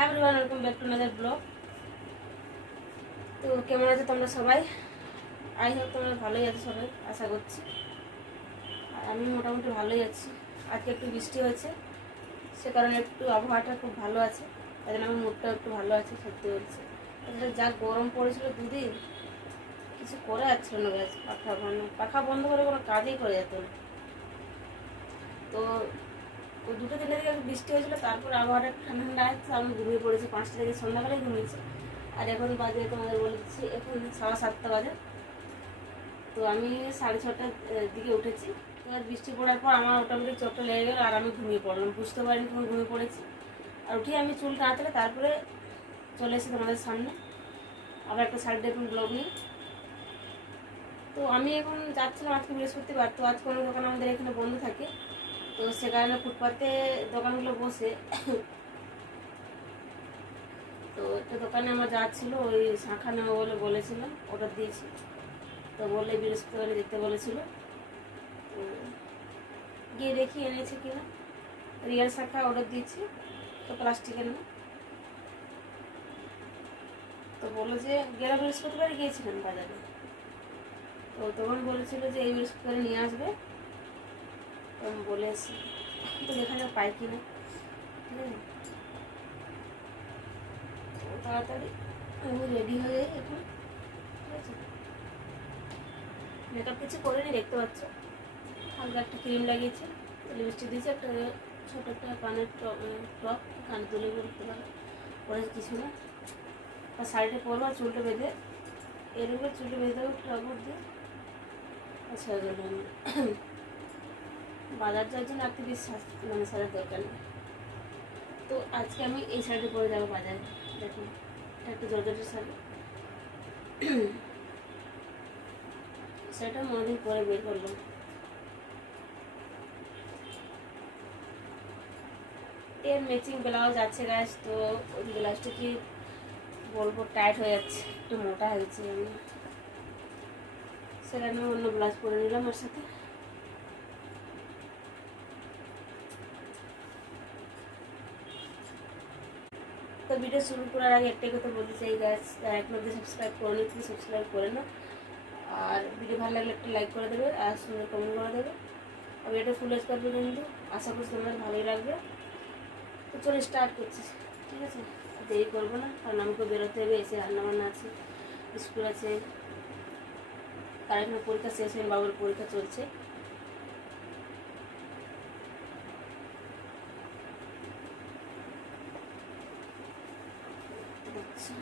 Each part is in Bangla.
হ্যাঁ everyone, welcome back to another blog. তো কেমন আছো তোমরা সবাই? আই হোপ তোমরা ভালোই আছো সবাই, আশা করছি। আর আমি মোটামুটি ভালোই আছি। আজকে একটু বৃষ্টি হয়েছে, সে কারণে একটু আবহাওয়াটা খুব ভালো আছে, তাই জন্য আমার মুডটাও একটু ভালো আছে, সত্যি বলছে। আসলে যা গরম পড়েছিল দুদিন, কিছু করে যাচ্ছিল না গ্যাস, পাখা বন্ধ করে কোনো কাজই করে যেত না। তো ওই দুটো দিনের দিকে একটু বৃষ্টি হয়েছিল, তারপর আবহাওয়াটা একটু ঠান্ডা ঠান্ডা আসছে, আমি ঘুমিয়ে পড়েছি 5টা থেকে, সন্ধ্যাবেলায় ঘুমিয়েছি। আর এখন বাজে তোমাদের বলে দিচ্ছি, এখন 7:30 বাজে। তো আমি 6:30টার দিকে উঠেছি। এবার বৃষ্টি পড়ার পর আমার অটোমেটিক চোখটা লেগে গেল, আর আমি ঘুমিয়ে পড়লাম, বুঝতে পারিনি তখন ঘুমিয়ে পড়েছি। আর উঠে আমি চুল টাঁচলে তারপরে চলে এসেছি তোমাদের সামনে আবার একটা সাইড দেখুন ব্লগ নিয়ে। তো আমি এখন যাচ্ছিলাম, আজকে বৃহস্পতিবার, তো আজকে কোনো দোকান আমাদের এখানে বন্ধ থাকে, তো সে কারণে ফুটপাতে দোকানগুলো বসে। তো একটা দোকানে আমার যা ছিল, ওই শাঁখা নেওয়া বলে বলেছিলাম, অর্ডার দিয়েছি। তো বললে বৃহস্পতিবারে যেতে বলেছিল, তো গিয়ে দেখি এনেছে কিনা। রিয়াল শাঁখা অর্ডার দিয়েছি, তো প্লাস্টিকের না। তো বললো যে গেল বৃহস্পতিবারে গিয়েছিলেন বাজারে, তো তখন বলেছিল যে এই বৃহস্পতিবারে নিয়ে আসবে। তো আমি বলে এসেছি, তো দেখা যাক পাই কিনা। ঠিক আছে, তো তাড়াতাড়ি আমি রেডি হয়ে যাই এখন। ঠিক আছে, মেকআপ কিছু করিনি, দেখতে পাচ্ছ। হালকা একটা ক্রিম লাগিয়েছি, লিপস্টিক দিয়েছি, একটা ছোট একটা কানের টপ কান তুলে করতে পারো, পরে কিছু না। আর শাড়িটা পরবো, আর চুলটা বেঁধে এর উপরে চুলটা বেঁধে দেবো টপর দিয়ে। আচ্ছা, বাজার যাওয়ার জন্য আর বেশি মানে সাজার দরকার নেই। তো আজকে আমি এই শাড়িটা পরে যাবো বাজারে। দেখুন, এটা একটা জর্জেটের শাড়ি। শাড়িটা অনেকদিন পরে বের করলাম। এর ম্যাচিং ব্লাউজ আছে গাছ, তো ওই ব্লাউজটা কি বলবো, টাইট হয়ে যাচ্ছে, একটু মোটা হয়েছে আমি, সেখানে অন্য ব্লাউজ পরে নিলাম ওর সাথে। তো ভিডিও শুরু করার আগে একটাই কথা বলতে চাই গাছ, যারা এখন অব্দি সাবস্ক্রাইব করেনি প্লিজ সাবস্ক্রাইব করে নাও। আর ভিডিও ভালো লাগলে একটা লাইক করে দেবে, আর সুন্দর কমেন্ট করে দেবে। আর ভিডিওটা ফুল ওয়াচ করবে, কিন্তু আশা করছি তোমাদের ভালোই লাগবে। তো চলো স্টার্ট করছি, ঠিক আছে। দেরি করবো না, কারণ আমাকে বেরোতে হবে, এসে রান্নাবান্না আছে, স্কুল আছে, তার এখানে পরীক্ষা শেষ হয়নি, বাবুর পরীক্ষা চলছে। আচ্ছা,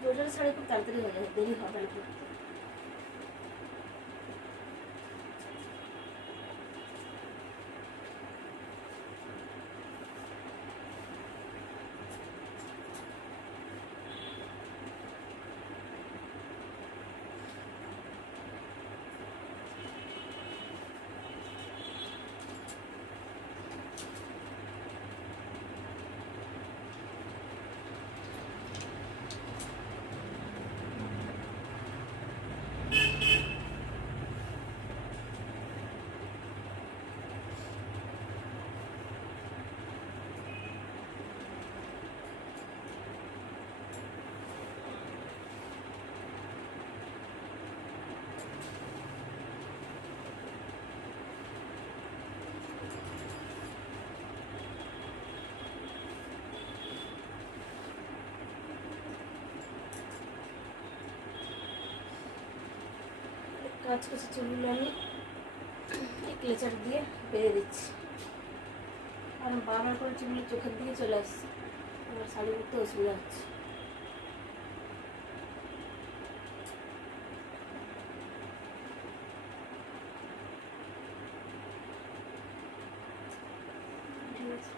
জোরের শাড়ি খুব তাড়াতাড়ি হয়ে যাবে, দেরি হবে না করতে। কাজ করছি, চুলগুলো আমি ক্লেচার দিয়ে বেঁধে দিচ্ছি, কারণ বারবার করে চুলগুলো চোখের দিকে চলে আসছে, আমার শাড়ি পরতে অসুবিধা হচ্ছে। ঠিক আছে,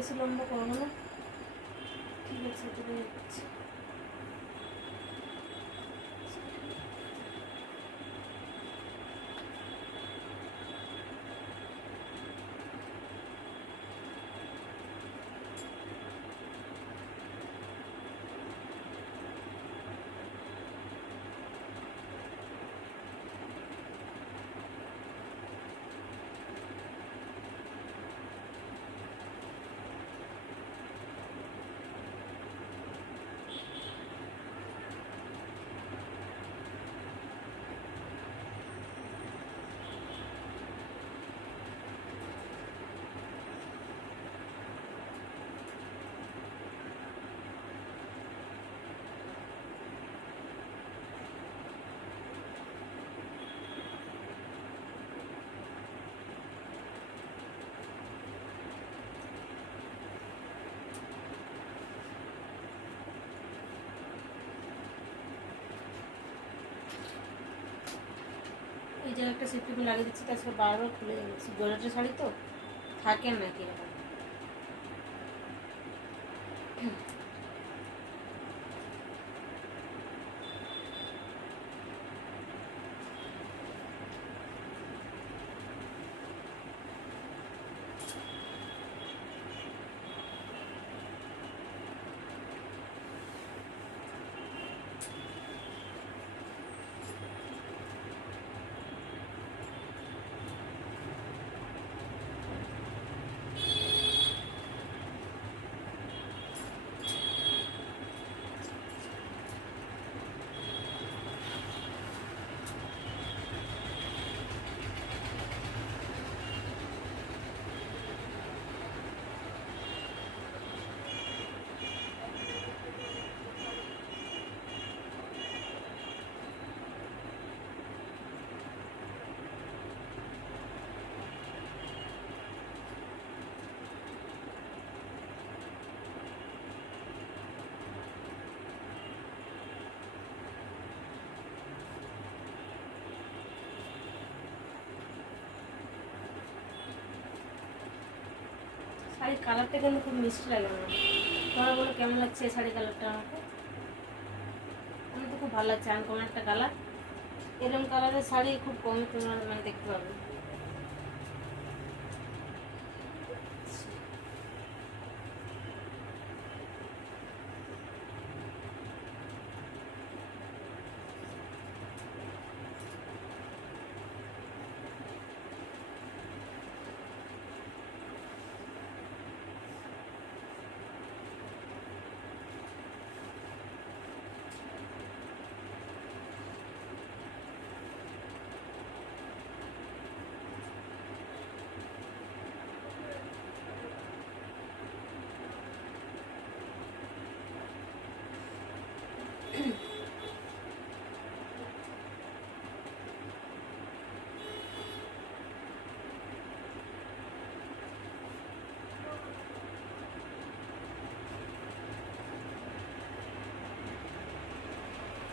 বেশি লম্বা করবো না, ঠিক আছে এটুকু করছি। এই যে একটা সেফটি পিন লাগিয়ে দিচ্ছি, তাছাড়া বারবার খুলে যাচ্ছে, জলের শাড়ি তো থাকে না কিরকম। শাড়ির কালারটা কিন্তু খুব মিষ্টি লাগে আমার। তোমরা বলো কেমন লাগছে এই শাড়ি কালারটা? আমাকে আমার তো খুব ভালো লাগছে, আনকমন একটা কালার। এরকম কালারের শাড়ি খুব কমই তোমরা মানে দেখতে পাবে।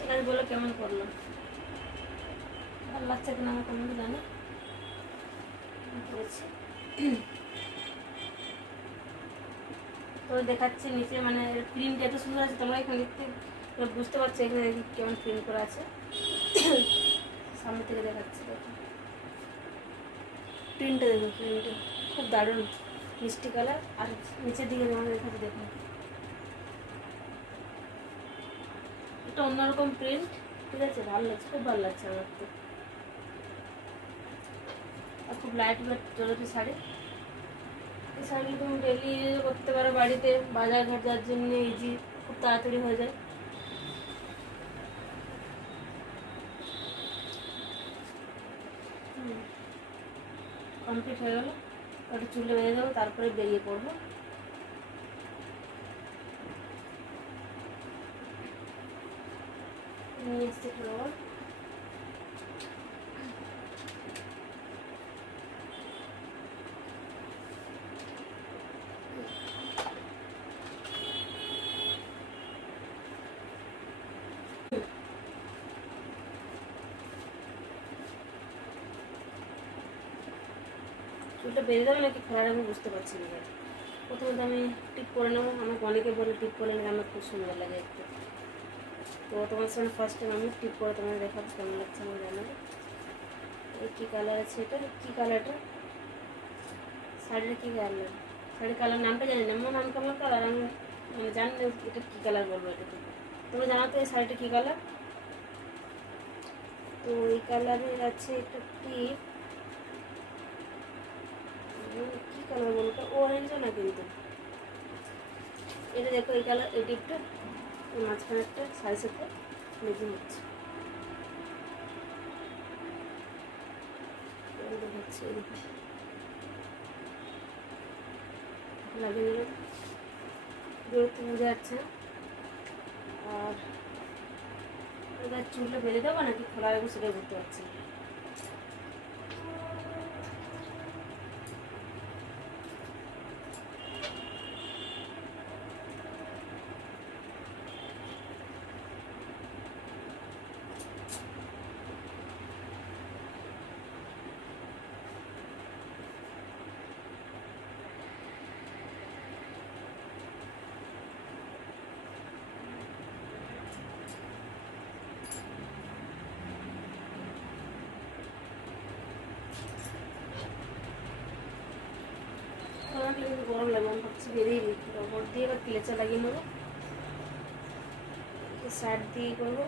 এখানে বলো কেমন করলো, ভালো লাগছে কিনা আমার কমেন্ট জানো। তো দেখাচ্ছি নিচে মানে প্রিন্ট এত সুন্দর আছে, তোমরা এখানে দেখতে বুঝতে পারছো এখানে কেমন প্রিন্ট করা আছে। সামনে থেকে দেখাচ্ছি, দেখো প্রিন্টটা, দেখো প্রিন্টটা খুব দারুণ মিষ্টি কালার। আর নিচের দিকে যেমন দেখাচ্ছি দেখো, এটা অন্যরকম প্রিন্ট, ঠিক আছে, ভালো লাগছে, খুব ভালো লাগছে আমার তো। আর খুব লাইট ওয়েট চলেছে শাড়ি। এই শাড়িগুলো তুমি ডেলি ইউজ করতে পারো বাড়িতে, বাজার ঘাট যাওয়ার জন্য ইজি, খুব তাড়াতাড়ি হয়ে যায়। কমপ্লিট হয়ে গেলো, ওটা চুলে বেঁধে দেবো, তারপরে বেরিয়ে পড়বো। নিয়ে এসছি ফ্লাওয়ার, চুলটা বেঁধে দেবো নাকি খোলা রাখবো বুঝতে পারছি না। প্রথমে তো আমি টিপ করে নেবো। আমাকে অনেকে বলে টিপ করে নিলে আমার খুব সুন্দর লাগে দেখতে। তো তোমার সঙ্গে ফার্স্ট টাইম আমি টিপ করে তোমাকে দেখাবো কেমন লাগছে আমার জানাবো। এই কী কালার আছে এটা, কী কালারটা, শাড়ির কী কালার, শাড়ির কালার নামটা জানি না, মনে আনকমন কালার, আমি মানে জানি না এটা কী কালার বলবো এটাকে। তোমরা জানো তো এই শাড়িটা কী কালার? তো এই কালারের আছে একটা টিপ, কী কালার বলবো, অরেঞ্জও না কিন্তু, এটা দেখো এই কালার, এই টিপটা মাঝখানে একটা শাড়ির সাথে ম্যাচিং হচ্ছে, দেখাচ্ছে লাগিয়ে দিলাম, দূরত্ব বোঝা যাচ্ছে। আর এবার চুলটা বেঁধে দেবো নাকি খোলা রাখবো সেটা বুঝতে পারছি। কিন্তু গরম লাগে, আমি ভাবছি বেরিয়ে দিই, রবর দিয়ে এবার ক্লেচা লাগিয়ে নেবো, সাইড দিয়ে করবো।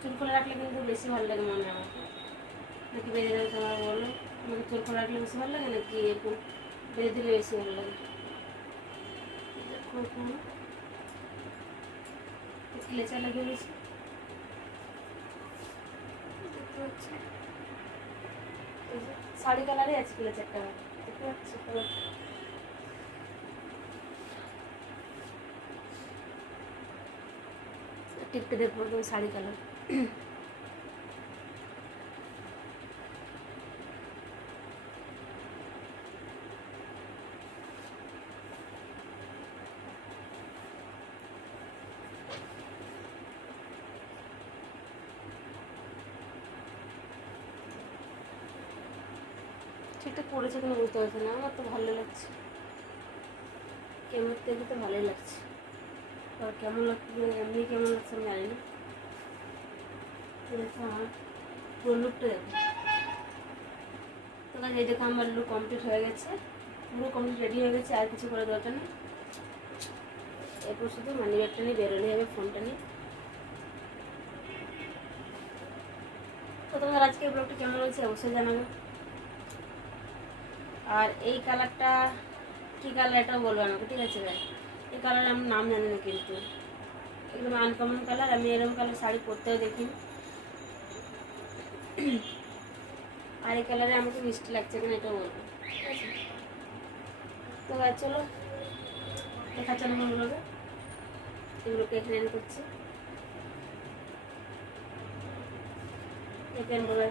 চুল খুলে রাখলে কিন্তু বেশি ভালো লাগে মনে হয় আমাকে, নাকি বেঁধে দেবে তোমার বলো? আমাকে চুল খুলে রাখলে বেশি ভালো লাগে নাকি এরকম বেঁধে দিলে বেশি ভালো লাগে? ক্লেচা লাগিয়ে দিয়েছি, শাড়ি কালারে আছে ক্লেচারটা, দেখতে পাচ্ছি কালারটা। টিপটা দেখবো একদম শাড়ি কালার। ঠিকঠাক পড়েছে কিনা বুঝতে পারছি না, আমার তো ভালো লাগছে, ক্যামেরা থেকে তো ভালোই লাগছে, আর কেমন লাগছে এমনি কেমন লাগছে আমি জানি না। দেখো আমার পুরো লুকটা দেখো। তো কাজ এই দেখো আমার লুক কমপ্লিট হয়ে গেছে, পুরো কমপ্লিট রেডি হয়ে গেছে, আর কিছু করে দরকার নেই। এরপর শুধু মানি ব্যাগটা নিয়ে বেরোলে হবে, ফোনটা নিয়ে। তো তোমার আজকে ব্লগটা কেমন হয়েছে অবশ্যই জানাবে। আর এই কালারটা কী কালার এটাও বলবো আমাকে, ঠিক আছে ভাই? এই কালার আমার নাম জানি না, কিন্তু একদম আনকমন কালার, আমি এরকম কালার শাড়ি পরতেও দেখিনি। আর এই কালারে আমাকে মিষ্টি লাগছে কিনা এটাও বলবো, ঠিক আছে? তো চলো দেখাচ্ছ না কোনগুলোকে, এগুলোকে এখানে এনে করছি, এখানে বলে